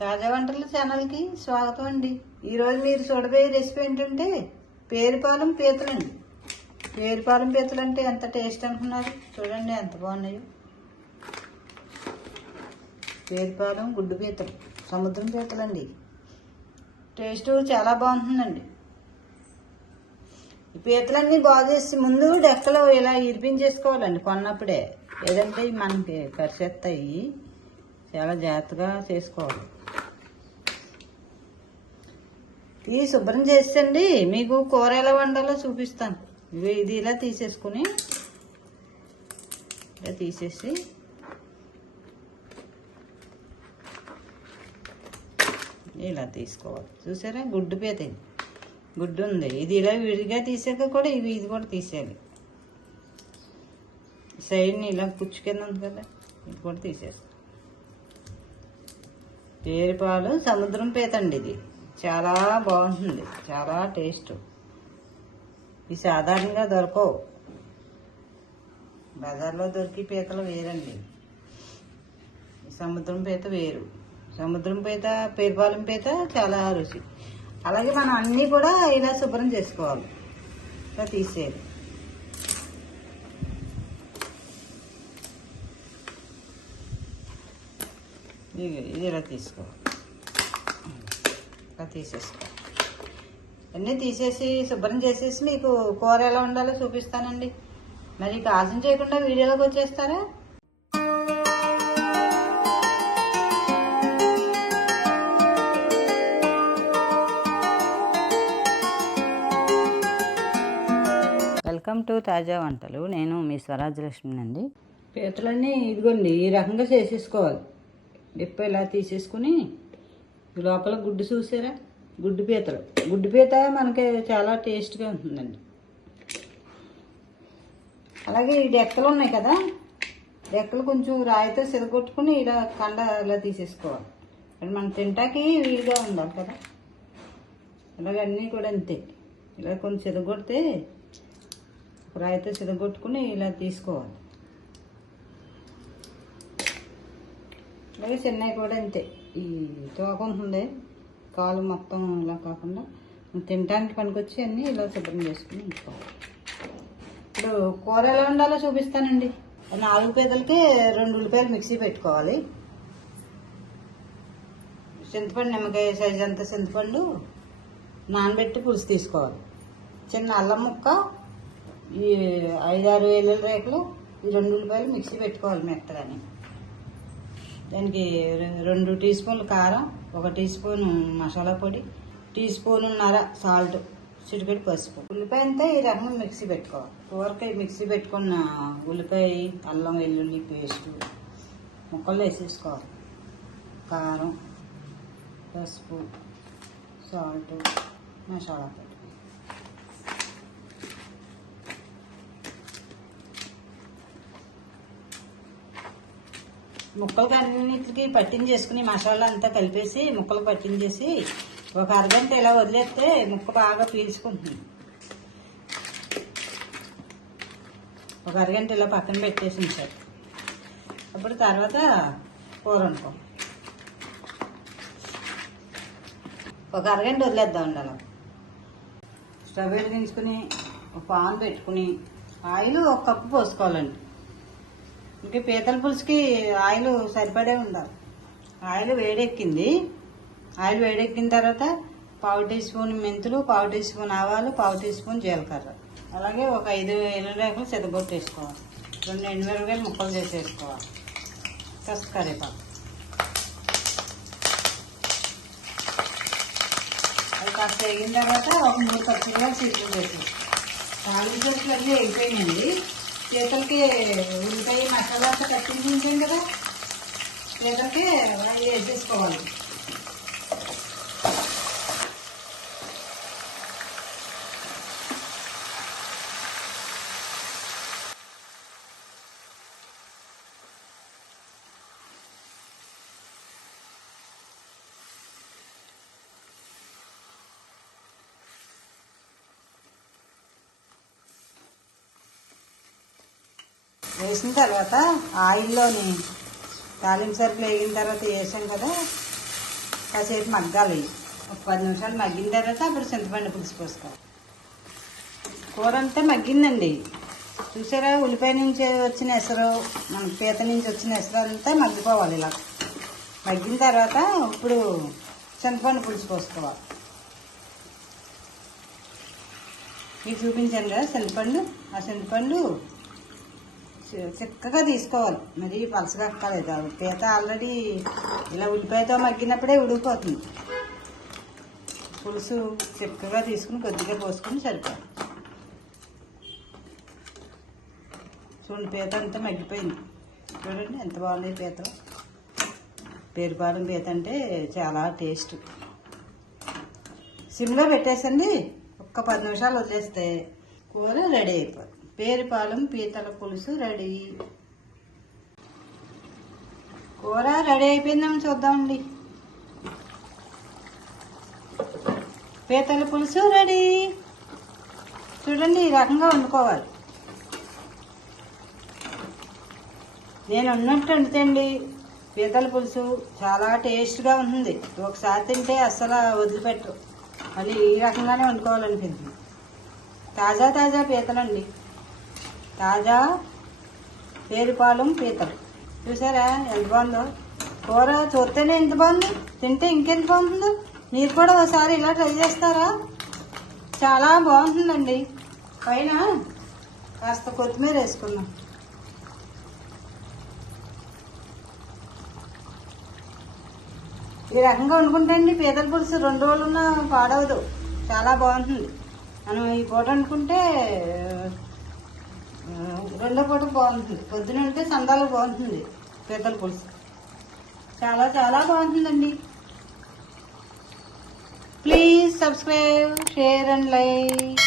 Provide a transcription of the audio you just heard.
తాజా వంటల ఛానల్కి స్వాగతం అండి. ఈరోజు మీరు చూడబోయే రెసిపీ ఏంటంటే పేరుపాలెం పీతలండి. పేరుపాలెం పీతలు అంటే ఎంత టేస్ట్ అనుకున్నారు చూడండి ఎంత బాగున్నాయో. పేరుపాలెం గుడ్డు పీతలు సముద్రం పీతలండి. టేస్ట్ చాలా బాగుంటుందండి. ఈ పీతలన్నీ బాగు చేసి ముందు డెక్కలో ఇలా ఇరిపించేసుకోవాలండి కొన్నప్పుడే. లేదంటే మనకి కరిచేస్తాయి చాలా జాగ్రత్తగా చేసుకోవాలి. ఇది శుభ్రం చేసండి మీకు కూర ఎలా వండాలో చూపిస్తాను. ఇవి ఇది ఇలా తీసేసుకుని ఇలా తీసేసి ఇలా తీసుకోవాలి. చూసారా? గుడ్డు పీత ఇది గుడ్డు ఉంది. ఇది ఇలా విడిగా తీసాక కూడా ఇవి ఇది కూడా తీసేయాలి. సైడ్ని ఇలా కుచ్చు కింద ఉంది కదా ఇది కూడా తీసేస్తాం పేరుపాలు సముద్రం పీత అండి ఇది. చాలా బాగుంటుంది. చాలా టేస్ట్. ఇవి సాధారణంగా దొరకవు. బజార్లో దొరికి పీతలు వేరండి. సముద్రం పీత వేరు. సముద్రం పీత పేరుపాలెం పీత చాలా రుచి. అలాగే మనం అన్నీ కూడా ఇలా శుభ్రం చేసుకోవాలి. ఇలా తీసేయాలి. ఇది ఇది ఇలా తీసుకోవాలి. ఇలా తీసేసుకో అన్నీ తీసేసి శుభ్రం చేసేసి మీకు కూర ఎలా ఉండాలో చూపిస్తానండి. మరి ఆశం చేయకుండా వీడియోలోకి వచ్చేస్తారా? వెల్కమ్ టు తాజా వంటలు. నేను మీ స్వరాజ్యలక్ష్మి అండి పీతలన్నీ ఇదిగోండి ఈ రకంగా చేసేసుకోవాలి. డిప్ప ఇలా తీసేసుకుని లోపల గుడ్డు చూసారా? గుడ్డు పీతలు. గుడ్డు పీత మనకి చాలా టేస్ట్గా ఉంటుందండి. అలాగే ఈ డెక్కలు ఉన్నాయి కదా? డెక్కలు కొంచెం రాయితో సిరగొట్టుకుని ఇలా కండ ఇలా తీసేసుకోవాలి. అంటే మనం తింటాకి వీలుగా ఉండాలి కదా? అలాగే అన్నీ కూడా అంతే. ఇలా కొంచెం చిరగొడితే రాయితో సిదగొట్టుకుని ఇలా తీసుకోవాలి. అలాగే చెన్నై కూడా అంతే. ఈ తోక కాలు మొత్తం ఇలా కాకుండా తినడానికి పనికొచ్చి అన్నీ ఇలా శుభ్రం చేసుకుని ఉంచుకోవాలి. ఇప్పుడు కూర ఎలా ఉండాలో చూపిస్తానండి. నాలుగు పేదలకి రెండు ఉల్లిపాయలు మిక్సీ పెట్టుకోవాలి. చింతపండు నిమ్మకాయ సైజ్ అంత చింతపండు నానబెట్టి పులుసు తీసుకోవాలి. చిన్న అల్లం ముక్క ఈ ఐదారు వేల రేకులు ఈ రెండు ఉల్లిపాయలు మిక్సీ పెట్టుకోవాలి మెత్తగానే. దానికి రెండు టీ స్పూన్లు కారం ఒక టీ స్పూన్ మసాలా పొడి టీ స్పూన్న్నర సాల్ట్ చిటికెడు పసుపు. ఉల్లిపాయ అంతా ఈ రకంగా మిక్సీ పెట్టుకోవాలి. కూరకాయ మిక్సీ పెట్టుకున్న ఉల్లిపాయ అల్లం వెల్లుల్లి పేస్ట్ ముక్కల్లో వేసేసుకోవాలి. కారం పసుపు సాల్ట్ మసాలా పొడి. ముక్కలకి అన్నిటికి పట్టించేసుకుని మసాలా అంతా కలిపేసి ముక్కలు పట్టించేసి ఒక అరగంట ఇలా వదిలేస్తే ముక్క బాగా పీల్చుకుంటుంది. ఒక అరగంట ఇలా పక్కన పెట్టేసి ఉంచారు అప్పుడు తర్వాత కూర వండుకో. ఒక అరగంట వదిలేద్దాం ఉండాలి. స్టవ్ వెలిగించుకుని ఒక పాన్ పెట్టుకుని ఆయిల్ ఒక కప్పు పోసుకోవాలండి. ఇంకా పీతల పులుసుకి ఆయిల్ సరిపడే ఉండాలి. ఆయిల్ వేడెక్కింది. ఆయిల్ వేడెక్కిన తర్వాత పావు టీ స్పూన్ మెంతులు పావు టీ స్పూన్ ఆవాలు పావు టీ స్పూన్ జీలకర్ర. అలాగే ఒక ఐదు ఎల్లురేకులు చెదగొట్టేసుకోవాలి. రెండు ఎండుమిరపకాయలు ముక్కలు చేసేసుకోవాలి. కాస్త కరివేపాకు. అది కాస్త వేగిన తర్వాత ఒక మూడు పచ్చిగా చీట్లు వేసేసి కాలు చెట్లు అన్నీ అయిపోయినాయండి చేతులకి ఉల్లిపాయ మసాలా అంతా కట్టించాం కదా చేతులకి అవి వేసేసుకోవాలి వేసిన తర్వాత ఆయిల్లోని తాలింపు సరుకులు వేగిన తర్వాత వేసాం కదా కాసేపు మగ్గాలి. ఒక పది నిమిషాలు మగ్గిన తర్వాత అప్పుడు చింతపండు పులుసు పోసుకోవాలి. కూర అంతా మగ్గిందండి. చూసారా ఉల్లిపాయ నుంచి వచ్చిన ఎసరు మన పీత నుంచి వచ్చిన ఎసరు అంతా మగ్గిపోవాలి ఇలా. మగ్గిన తర్వాత ఇప్పుడు చింతపండు పులుసు పోసుకోవాలి. మీకు చూపించాను కదా చింతపండు ఆ చింతపండు చిక్కగా తీసుకోవాలి. మరి పలసగా అక్కలేదు పీత ఆల్రెడీ ఇలా ఉల్లిపాయతో మగ్గినప్పుడే ఉడికిపోతుంది. పులుసు చిక్కగా తీసుకుని కొద్దిగా పోసుకుని సరిపోయి చూడండి పీత అంతా మగ్గిపోయింది. చూడండి ఎంత బాగుంది పీత. పేరుపాలెం పీత అంటే చాలా టేస్ట్ సిమ్లో పెట్టేసండి. ఒక్క పది నిమిషాలు వదిలేస్తే కూర రెడీ అయిపోతుంది. పేరుపాలెం పీతల పులుసు రెడీ. కూర రెడీ అయిపోయిందని చూద్దామండి. పీతల పులుసు రెడీ. చూడండి ఈ రకంగా వండుకోవాలి. నేను ఉన్నట్టు వండుతండి. పీతల పులుసు చాలా టేస్ట్గా ఉంటుంది. ఒకసారి తింటే అస్సలు వదిలిపెట్టరు. మళ్ళీ ఈ రకంగానే వండుకోవాలనిపించింది తాజా తాజా పీతలండి. తాజా పేరుపాలెం పీతలు. చూసారా ఎంత బాగుందో? కూర చూస్తేనే ఎంత బాగుంది తింటే ఇంకెంత బాగుంటుందో? మీరు కూడా ఒకసారి ఇలా ట్రై చేస్తారా? చాలా బాగుంటుందండి. పైన కాస్త కొత్తిమీర వేసుకున్నాం ఈ రకంగా వండుకుంటే అండి పీతల పులుసు రెండు రోజులున్నా పాడవదు. చాలా బాగుంటుంది. మనం ఈ పూట వండుకుంటే రెండో పూట బాగుంటుంది. పొద్దున ఉంటే సందాలు బాగుంటుంది. పీతల పులుసు. చాలా చాలా బాగుంటుందండి. Please subscribe share and like